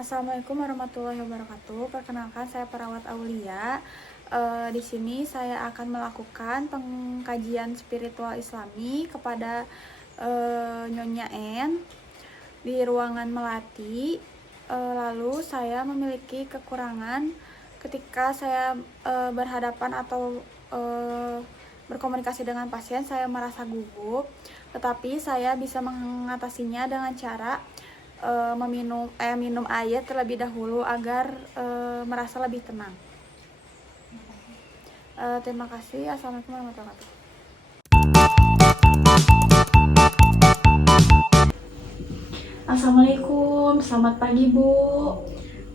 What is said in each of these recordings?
Assalamualaikum warahmatullahi wabarakatuh. Perkenalkan, saya Perawat Aulia. Di sini saya akan melakukan pengkajian spiritual Islami kepada Nyonya N di ruangan Melati. Lalu saya memiliki kekurangan ketika saya berhadapan atau berkomunikasi dengan pasien. Saya merasa gugup, tetapi saya bisa mengatasinya dengan cara minum air terlebih dahulu agar merasa lebih tenang. Terima kasih. Assalamualaikum warahmatullahi wabarakatuh. Assalamualaikum, selamat pagi Bu.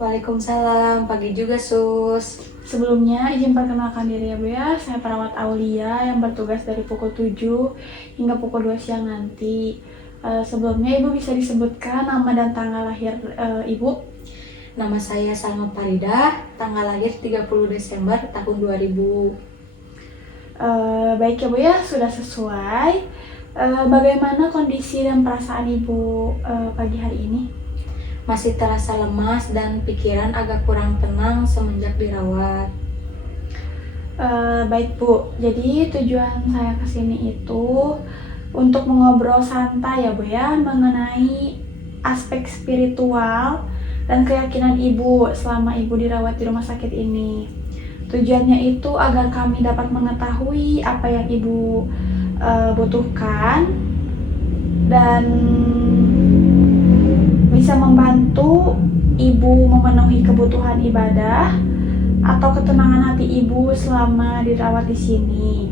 Waalaikumsalam, pagi juga Sus. Sebelumnya izin perkenalkan diri ya Bu ya. Saya Perawat Aulia yang bertugas dari pukul 7 hingga pukul 2 siang nanti. Sebelumnya Ibu bisa disebutkan nama dan tanggal lahir Ibu? Nama saya Salma Faridah, tanggal lahir 30 Desember tahun 2000. Baik ya Bu ya, sudah sesuai. Bagaimana kondisi dan perasaan Ibu pagi hari ini? Masih terasa lemas dan pikiran agak kurang tenang semenjak dirawat. Baik Bu, jadi tujuan saya kesini itu untuk mengobrol santai ya Bu ya, mengenai aspek spiritual dan keyakinan Ibu selama Ibu dirawat di rumah sakit ini. Tujuannya itu agar kami dapat mengetahui apa yang Ibu butuhkan dan bisa membantu Ibu memenuhi kebutuhan ibadah atau ketenangan hati Ibu selama dirawat di sini.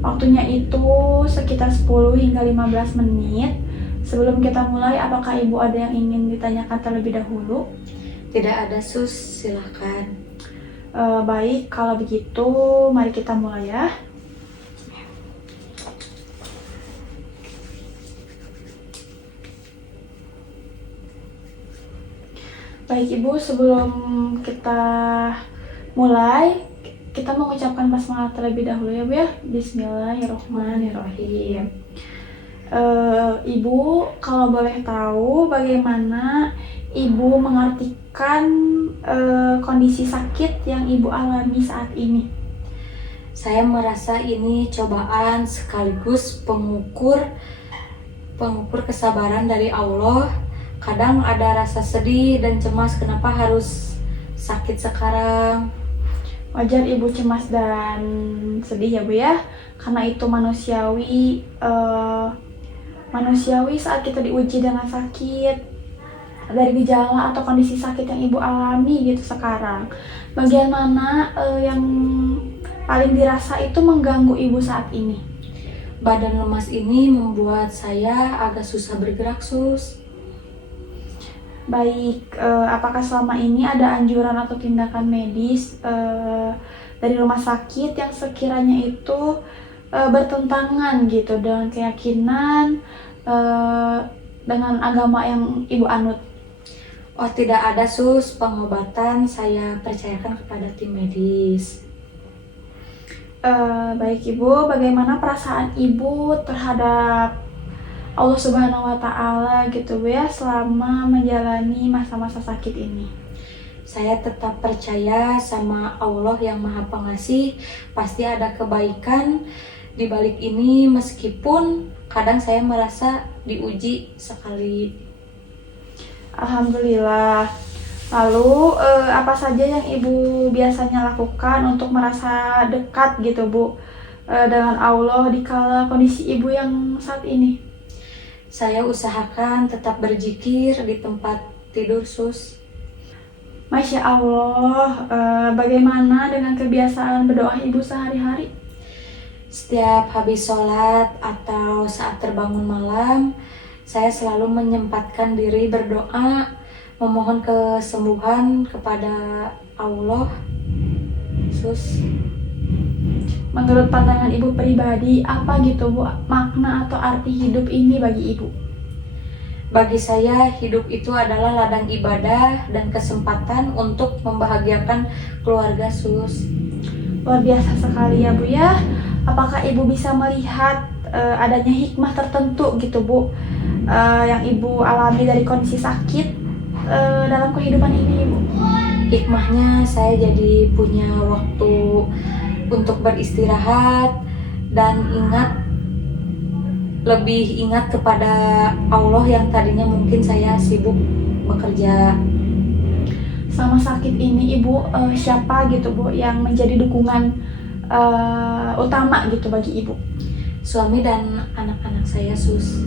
Waktunya itu sekitar 10 hingga 15 menit. Sebelum kita mulai, apakah Ibu ada yang ingin ditanyakan terlebih dahulu? Tidak ada Sus, silahkan. Baik, kalau begitu mari kita mulai ya. Baik Ibu, sebelum kita mulai, kita mengucapkan basmalah terlebih dahulu ya Bu ya. Bismillahirrahmanirrahim. Ibu, kalau boleh tahu bagaimana Ibu mengartikan kondisi sakit yang Ibu alami saat ini? Saya merasa ini cobaan sekaligus pengukur kesabaran dari Allah. Kadang ada rasa sedih dan cemas kenapa harus sakit sekarang. Wajar Ibu cemas dan sedih ya Bu ya, karena itu manusiawi saat kita diuji dengan sakit. Dari gejala atau kondisi sakit yang Ibu alami gitu sekarang, bagian mana yang paling dirasa itu mengganggu Ibu saat ini? Badan lemas ini membuat saya agak susah bergerak Sus. Baik, apakah selama ini ada anjuran atau tindakan medis dari rumah sakit yang sekiranya itu bertentangan gitu dengan keyakinan dengan agama yang Ibu anut? Oh, tidak ada Sus, pengobatan saya percayakan kepada tim medis. Baik Ibu, bagaimana perasaan Ibu terhadap Allah Subhanahu wa Ta'ala gitu Bu ya, selama menjalani masa-masa sakit ini? Saya tetap percaya sama Allah yang Maha Pengasih, pasti ada kebaikan di balik ini meskipun kadang saya merasa diuji sekali. Alhamdulillah. Lalu apa saja yang Ibu biasanya lakukan untuk merasa dekat gitu Bu dengan Allah dikala kondisi Ibu yang saat ini? Saya usahakan tetap berzikir di tempat tidur Sus. Masya Allah, bagaimana dengan kebiasaan berdoa Ibu sehari-hari? Setiap habis sholat atau saat terbangun malam, saya selalu menyempatkan diri berdoa, memohon kesembuhan kepada Allah Sus. Menurut pandangan Ibu pribadi, apa gitu Bu makna atau arti hidup ini bagi Ibu? Bagi saya, hidup itu adalah ladang ibadah dan kesempatan untuk membahagiakan keluarga, Sus. Luar biasa sekali ya Bu ya. Apakah Ibu bisa melihat adanya hikmah tertentu gitu Bu, yang Ibu alami dari kondisi sakit dalam kehidupan ini Ibu? Hikmahnya saya jadi punya waktu untuk beristirahat dan lebih ingat kepada Allah yang tadinya mungkin saya sibuk bekerja. Sama sakit ini Ibu, siapa gitu Bu yang menjadi dukungan utama gitu bagi Ibu? Suami dan anak-anak saya, Sus.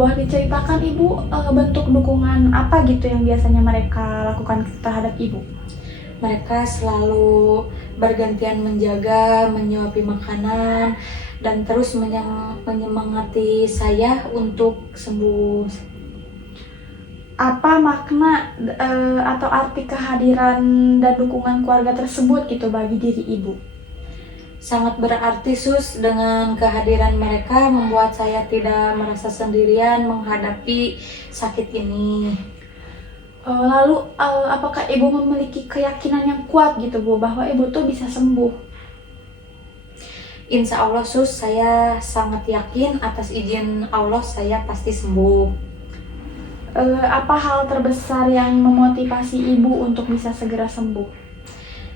Boleh diceritakan Ibu bentuk dukungan apa gitu yang biasanya mereka lakukan terhadap Ibu? Mereka selalu bergantian menjaga, menyuapi makanan, dan terus menyemangati saya untuk sembuh. Apa makna atau arti kehadiran dan dukungan keluarga tersebut gitu bagi diri Ibu? Sangat berarti, Sus. Dengan kehadiran mereka membuat saya tidak merasa sendirian menghadapi sakit ini. Lalu apakah Ibu memiliki keyakinan yang kuat gitu Bu bahwa Ibu tuh bisa sembuh? Insya Allah, Sus, saya sangat yakin atas izin Allah saya pasti sembuh. Apa hal terbesar yang memotivasi Ibu untuk bisa segera sembuh?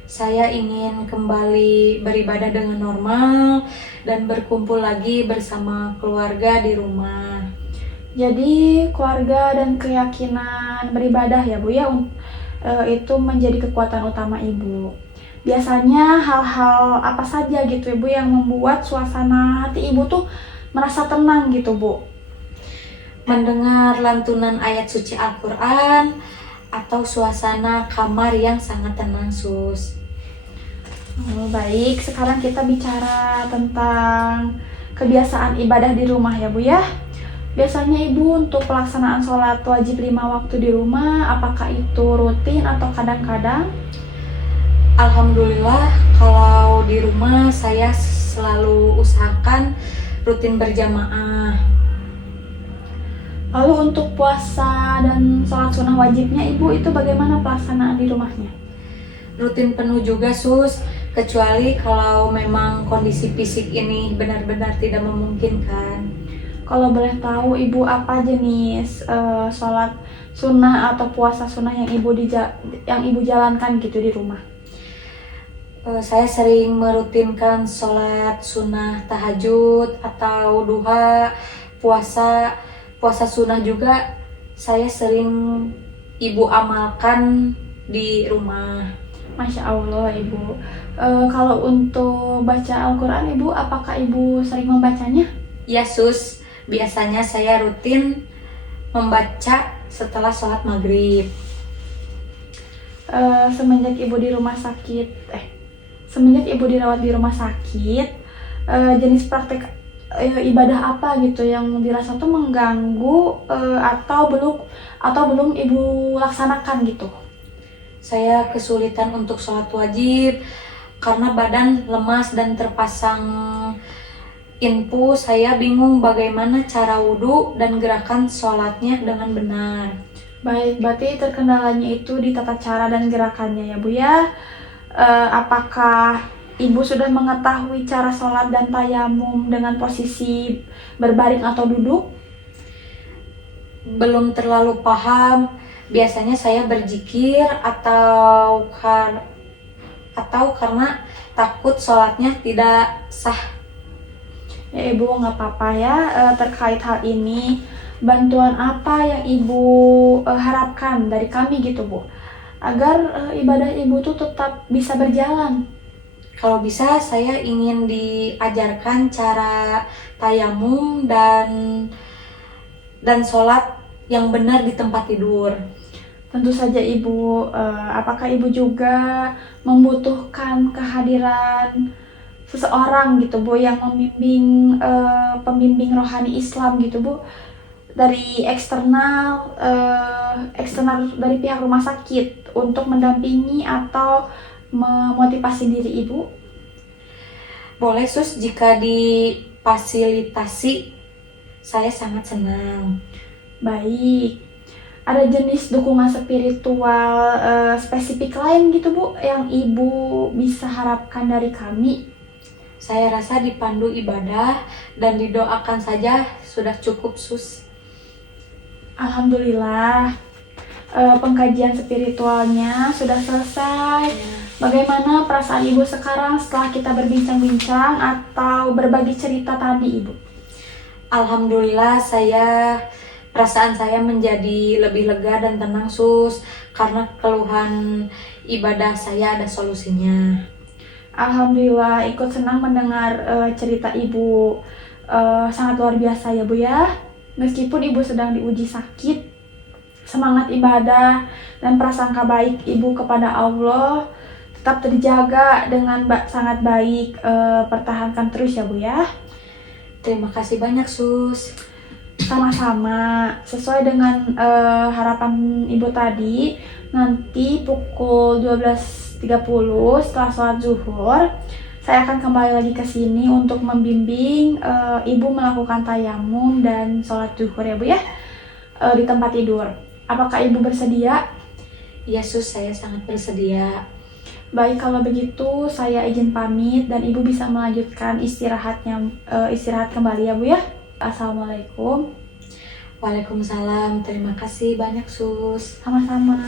Saya ingin kembali beribadah dengan normal dan berkumpul lagi bersama keluarga di rumah. Jadi keluarga dan keyakinan beribadah ya Bu ya, itu menjadi kekuatan utama Ibu. Biasanya hal-hal apa saja gitu Ibu yang membuat suasana hati Ibu tuh merasa tenang gitu Bu? Mendengar lantunan ayat suci Al-Quran atau suasana kamar yang sangat tenang, Sus. Baik, sekarang kita bicara tentang kebiasaan ibadah di rumah ya Bu ya. Biasanya Ibu untuk pelaksanaan sholat wajib 5 waktu di rumah, apakah itu rutin atau kadang-kadang? Alhamdulillah, kalau di rumah saya selalu usahakan rutin berjamaah. Lalu untuk puasa dan sholat sunnah wajibnya Ibu itu bagaimana pelaksanaan di rumahnya? Rutin penuh juga, Sus, kecuali kalau memang kondisi fisik ini benar-benar tidak memungkinkan. Kalau boleh tahu Ibu apa jenis sholat sunnah atau puasa sunnah yang Ibu jalankan gitu di rumah? Saya sering merutinkan sholat sunnah tahajud atau duha, puasa sunnah juga saya sering Ibu amalkan di rumah. Masya Allah Ibu. Kalau untuk baca Al-Quran Ibu, apakah Ibu sering membacanya? Ya, Sus, biasanya saya rutin membaca setelah sholat maghrib. Semenjak Ibu dirawat di rumah sakit, jenis praktek ibadah apa gitu yang dirasa tuh mengganggu atau belum Ibu laksanakan gitu? Saya kesulitan untuk sholat wajib karena badan lemas dan terpasang infus. Saya bingung bagaimana cara wudhu dan gerakan sholatnya dengan benar. Baik, berarti terkendalanya itu di tata cara dan gerakannya ya Bu ya. Apakah Ibu sudah mengetahui cara sholat dan tayamum dengan posisi berbaring atau duduk? Belum terlalu paham. Biasanya saya berzikir atau karena takut sholatnya tidak sah. Ya Ibu nggak apa-apa ya. Terkait hal ini, bantuan apa yang Ibu harapkan dari kami gitu Bu, agar ibadah Ibu tuh tetap bisa berjalan? Kalau bisa saya ingin diajarkan cara tayamum dan sholat yang benar di tempat tidur. Tentu saja Ibu. Apakah Ibu juga membutuhkan kehadiran seseorang gitu Bu yang membimbing, pembimbing rohani Islam gitu Bu, dari eksternal dari pihak rumah sakit untuk mendampingi atau memotivasi diri Ibu? Boleh, Sus, jika difasilitasi Saya sangat senang. Baik. Ada jenis dukungan spiritual spesifik lain gitu Bu yang Ibu bisa harapkan dari kami? Saya rasa dipandu ibadah dan didoakan saja sudah cukup, Sus. Alhamdulillah, pengkajian spiritualnya sudah selesai. Bagaimana perasaan Ibu sekarang setelah kita berbincang-bincang atau berbagi cerita tadi, Ibu? Alhamdulillah, perasaan saya menjadi lebih lega dan tenang, Sus, karena keluhan ibadah saya ada solusinya. Alhamdulillah, ikut senang mendengar cerita Ibu. Sangat luar biasa ya Bu ya. Meskipun Ibu sedang diuji sakit, semangat ibadah dan prasangka baik Ibu kepada Allah tetap terjaga dengan sangat baik. Pertahankan terus ya Bu ya. Terima kasih banyak, Sus. Sama-sama, sesuai dengan harapan Ibu tadi, nanti pukul 12.30 setelah sholat zuhur, saya akan kembali lagi ke sini untuk membimbing Ibu melakukan tayamum dan sholat zuhur ya Bu ya, di tempat tidur. Apakah Ibu bersedia? Ya, Sus, saya sangat bersedia. Baik, kalau begitu saya izin pamit dan Ibu bisa melanjutkan istirahat kembali ya Bu ya. Assalamualaikum. Waalaikumsalam. Terima kasih banyak, Sus. Sama-sama.